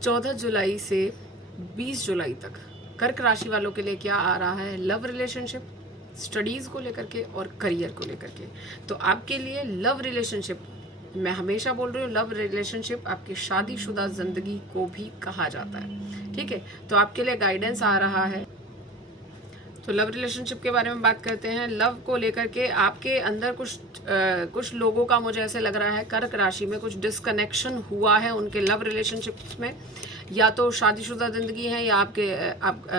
14 जुलाई से 20 जुलाई तक कर्क राशि वालों के लिए क्या आ रहा है, लव रिलेशनशिप, स्टडीज़ को लेकर के और करियर को लेकर के। तो आपके लिए लव रिलेशनशिप, मैं हमेशा बोल रही हूँ, लव रिलेशनशिप आपकी शादीशुदा ज़िंदगी को भी कहा जाता है, ठीक है। तो आपके लिए गाइडेंस आ रहा है। तो लव रिलेशनशिप के बारे में बात करते हैं। लव को लेकर के आपके अंदर कुछ लोगों का मुझे ऐसे लग रहा है कर्क राशि में कुछ डिस्कनेक्शन हुआ है उनके लव रिलेशनशिप्स में, या तो शादीशुदा ज़िंदगी है या आप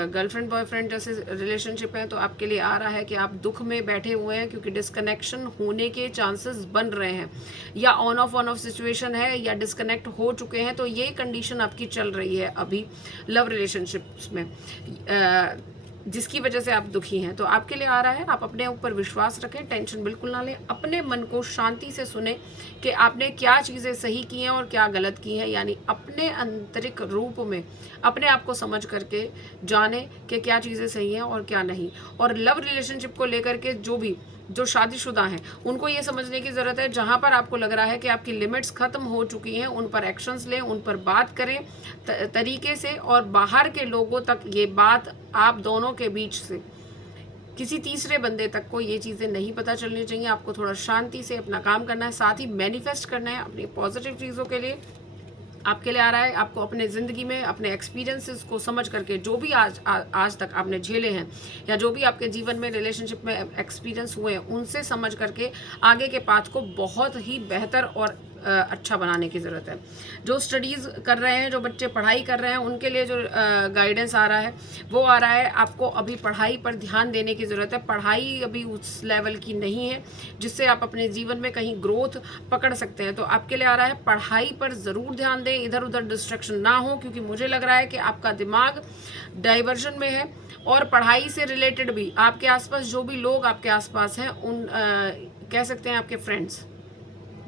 गर्लफ्रेंड बॉयफ्रेंड जैसे रिलेशनशिप है। तो आपके लिए आ रहा है कि आप दुख में बैठे हुए हैं क्योंकि डिस्कनेक्शन होने के चांसेस बन रहे हैं, या ऑन ऑफ सिचुएशन है, या डिस्कनेक्ट हो चुके हैं। तो ये कंडीशन आपकी चल रही है अभी लव रिलेशनशिप्स में, जिसकी वजह से आप दुखी हैं। तो आपके लिए आ रहा है, आप अपने ऊपर विश्वास रखें, टेंशन बिल्कुल ना लें, अपने मन को शांति से सुने कि आपने क्या चीज़ें सही की हैं और क्या गलत की हैं, यानी अपने आंतरिक रूप में अपने आप को समझ करके जाने कि क्या चीज़ें सही हैं और क्या नहीं। और लव रिलेशनशिप को लेकर के जो शादीशुदा हैं उनको ये समझने की ज़रूरत है, जहाँ पर आपको लग रहा है कि आपकी लिमिट्स ख़त्म हो चुकी हैं, उन पर एक्शंस लें, उन पर बात करें तरीके से, और बाहर के लोगों तक ये बात आप दोनों के बीच से किसी तीसरे बंदे तक को ये चीज़ें नहीं पता चलनी चाहिए। आपको थोड़ा शांति से अपना काम करना है, साथ ही मैनिफेस्ट करना है अपनी पॉजिटिव चीज़ों के लिए। आपके लिए आ रहा है, आपको अपने ज़िंदगी में अपने एक्सपीरियंसेस को समझ करके जो भी आज तक आपने झेले हैं, या जो भी आपके जीवन में रिलेशनशिप में एक्सपीरियंस हुए हैं, उनसे समझ करके आगे के पाथ को बहुत ही बेहतर और अच्छा बनाने की ज़रूरत है। जो स्टडीज़ कर रहे हैं, जो बच्चे पढ़ाई कर रहे हैं, उनके लिए जो गाइडेंस आ रहा है वो आ रहा है, आपको अभी पढ़ाई पर ध्यान देने की ज़रूरत है। पढ़ाई अभी उस लेवल की नहीं है जिससे आप अपने जीवन में कहीं ग्रोथ पकड़ सकते हैं। तो आपके लिए आ रहा है, पढ़ाई पर ज़रूर ध्यान दें, इधर उधर डिस्ट्रैक्शन ना हो, क्योंकि मुझे लग रहा है कि आपका दिमाग डाइवर्जन में है। और पढ़ाई से रिलेटेड भी आपके आसपास जो भी लोग आपके आसपास हैं, कह सकते हैं आपके फ्रेंड्स,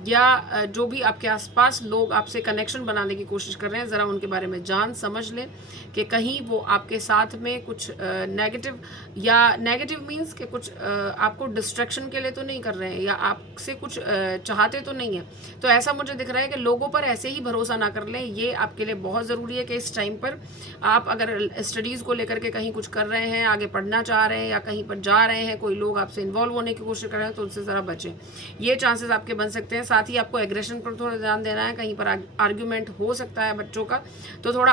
या जो भी आपके आसपास लोग आपसे कनेक्शन बनाने की कोशिश कर रहे हैं, ज़रा उनके बारे में जान समझ लें कि कहीं वो आपके साथ में कुछ नेगेटिव मीन्स कि कुछ आपको डिस्ट्रैक्शन के लिए तो नहीं कर रहे हैं, या आपसे कुछ चाहते तो नहीं है। तो ऐसा मुझे दिख रहा है कि लोगों पर ऐसे ही भरोसा ना कर लें। ये आपके लिए बहुत ज़रूरी है कि इस टाइम पर आप अगर स्टडीज़ को लेकर के कहीं कुछ कर रहे हैं, आगे पढ़ना चाह रहे हैं, या कहीं पर जा रहे हैं, कोई लोग आपसे इन्वॉल्व होने की कोशिश कर रहे हैं, तो उनसे ज़रा बचें। ये चांसेस आपके बन सकते हैं। साथ ही आपको एग्रेशन पर थोड़ा ध्यान देना है, कहीं पर आर्ग्यूमेंट हो सकता है बच्चों का। तो थोड़ा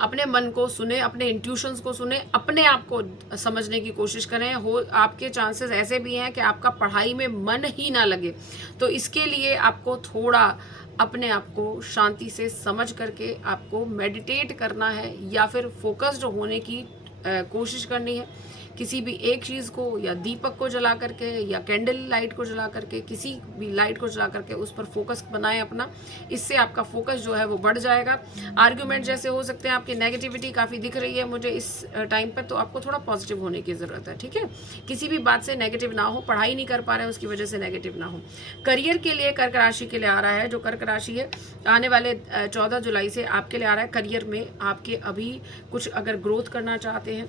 अपने मन को सुने, अपने इंट्यूशंस को सुने, अपने आप को समझने की कोशिश करें। आपके चांसेस ऐसे भी हैं कि आपका पढ़ाई में मन ही ना लगे। तो इसके लिए आपको थोड़ा अपने आप को शांति से समझ करके आपको मेडिटेट करना है, या फिर फोकस्ड होने की कोशिश करनी है। किसी भी एक चीज़ को, या दीपक को जला करके, या कैंडल लाइट को जला करके, किसी भी लाइट को जला करके उस पर फोकस बनाएं अपना। इससे आपका फोकस जो है वो बढ़ जाएगा। आर्ग्यूमेंट जैसे हो सकते हैं, आपकी नेगेटिविटी काफ़ी दिख रही है मुझे इस टाइम पर, तो आपको थोड़ा पॉजिटिव होने की ज़रूरत है, ठीक है। किसी भी बात से नेगेटिव ना हो, पढ़ाई नहीं कर पा रहे हैं उसकी वजह से नेगेटिव ना हो। करियर के लिए कर्क राशि के लिए आ रहा है, जो कर्क राशि है, आने वाले 14 जुलाई से आपके लिए आ रहा है, करियर में आपके अभी कुछ अगर ग्रोथ करना चाहते हैं,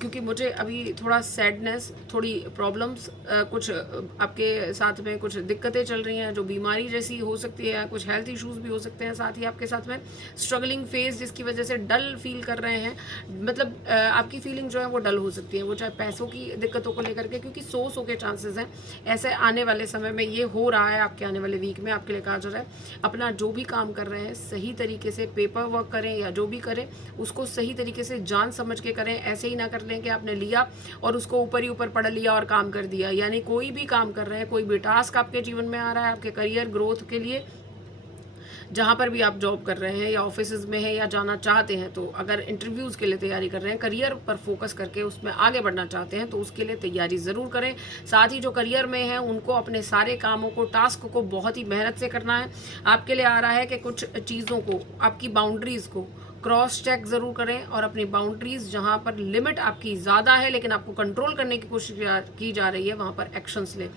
क्योंकि मुझे अभी थोड़ा सैडनेस, थोड़ी प्रॉब्लम्स, कुछ आपके साथ में कुछ दिक्कतें चल रही हैं जो बीमारी जैसी हो सकती है, कुछ हेल्थ इश्यूज भी हो सकते हैं, साथ ही आपके साथ में स्ट्रगलिंग फेज, जिसकी वजह से डल फील कर रहे हैं। मतलब आपकी फीलिंग जो है वो डल हो सकती है, वो चाहे पैसों की दिक्कतों को लेकर के, क्योंकि 100 के चांसेस हैं। ऐसे आने वाले समय में ये हो रहा है, आपके आने वाले वीक में आपके लिए कहा जा रहा है, अपना जो भी काम कर रहे हैं सही तरीके से पेपर वर्क करें, या जो भी करें उसको सही तरीके से जान समझ के करें। ऐसे ही ना कर लें कि आपने लिया और उसको ऊपर ही ऊपर पढ़ लिया और काम कर दिया। यानी कोई भी काम कर रहे हैं, कोई भी टास्क आपके जीवन में आ रहा है आपके करियर ग्रोथ के लिए, जहाँ पर भी आप जॉब कर रहे हैं या ऑफिस में हैं या जाना चाहते हैं, तो अगर इंटरव्यूज़ के लिए तैयारी कर रहे हैं, करियर पर फोकस करके उसमें आगे बढ़ना चाहते हैं, तो उसके लिए तैयारी ज़रूर करें। साथ ही जो करियर में है उनको अपने सारे कामों को, टास्क को बहुत ही मेहनत से करना है। आपके लिए आ रहा है कि कुछ चीज़ों को, आपकी बाउंड्रीज़ को क्रॉस चेक ज़रूर करें और अपनी बाउंड्रीज़ जहाँ पर लिमिट आपकी ज़्यादा है लेकिन आपको कंट्रोल करने की कोशिश की जा रही है वहाँ पर एक्शंस लें।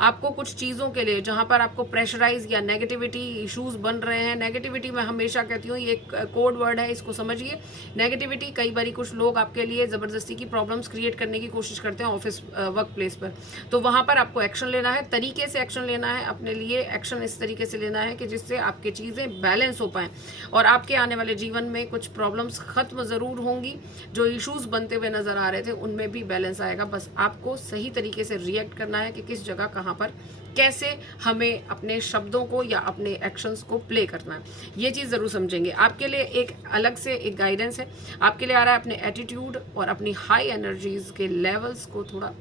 आपको कुछ चीज़ों के लिए जहाँ पर आपको प्रेशराइज या नेगेटिविटी इश्यूज बन रहे हैं, नेगेटिविटी मैं हमेशा कहती हूँ ये एक कोड वर्ड है, इसको समझिए। नेगेटिविटी कई बारी कुछ लोग आपके लिए ज़बरदस्ती की प्रॉब्लम्स क्रिएट करने की कोशिश करते हैं ऑफिस वर्क प्लेस पर, तो वहाँ पर आपको एक्शन लेना है, तरीके से एक्शन लेना है, अपने लिए एक्शन इस तरीके से लेना है कि जिससे आपकी चीज़ें बैलेंस हो पाएँ और आपके आने वाले जीवन में कुछ प्रॉब्लम्स ख़त्म ज़रूर होंगी। जो इश्यूज बनते हुए नज़र आ रहे थे उनमें भी बैलेंस आएगा। बस आपको सही तरीके से रिएक्ट करना है कि किस जगह कहाँ पर कैसे हमें अपने शब्दों को या अपने एक्शंस को प्ले करना है, ये चीज़ ज़रूर समझेंगे। आपके लिए एक अलग से एक गाइडेंस है, आपके लिए आ रहा है अपने एटीट्यूड और अपनी हाई एनर्जीज़ के लेवल्स को थोड़ा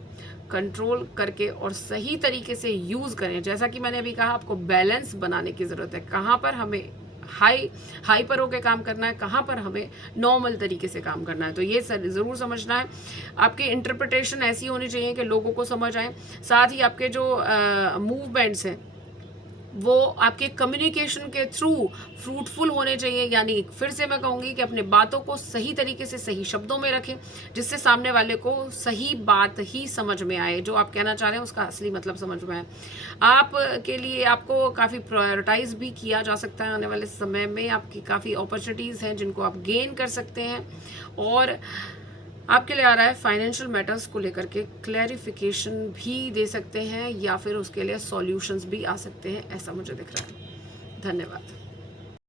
कंट्रोल करके और सही तरीके से यूज़ करें। जैसा कि मैंने अभी कहा, आपको बैलेंस बनाने की ज़रूरत है, कहाँ पर हमें हाई पर होकर काम करना है, कहाँ पर हमें नॉर्मल तरीके से काम करना है। तो ये ज़रूर समझना है। आपकी इंटरप्रिटेशन ऐसी होनी चाहिए कि लोगों को समझ आए। साथ ही आपके जो मूवमेंट्स हैं वो आपके कम्युनिकेशन के थ्रू फ्रूटफुल होने चाहिए। यानी फिर से मैं कहूँगी कि अपने बातों को सही तरीके से सही शब्दों में रखें जिससे सामने वाले को सही बात ही समझ में आए, जो आप कहना चाह रहे हैं उसका असली मतलब समझ में आए। आपके लिए आपको काफ़ी प्रायोरिटाइज भी किया जा सकता है। आने वाले समय में आपकी काफ़ी अपॉर्चुनिटीज़ हैं जिनको आप गेन कर सकते हैं। और आपके लिए आ रहा है फाइनेंशियल मैटर्स को लेकर के क्लैरिफिकेशन भी दे सकते हैं या फिर उसके लिए सॉल्यूशंस भी आ सकते हैं, ऐसा मुझे दिख रहा है। धन्यवाद।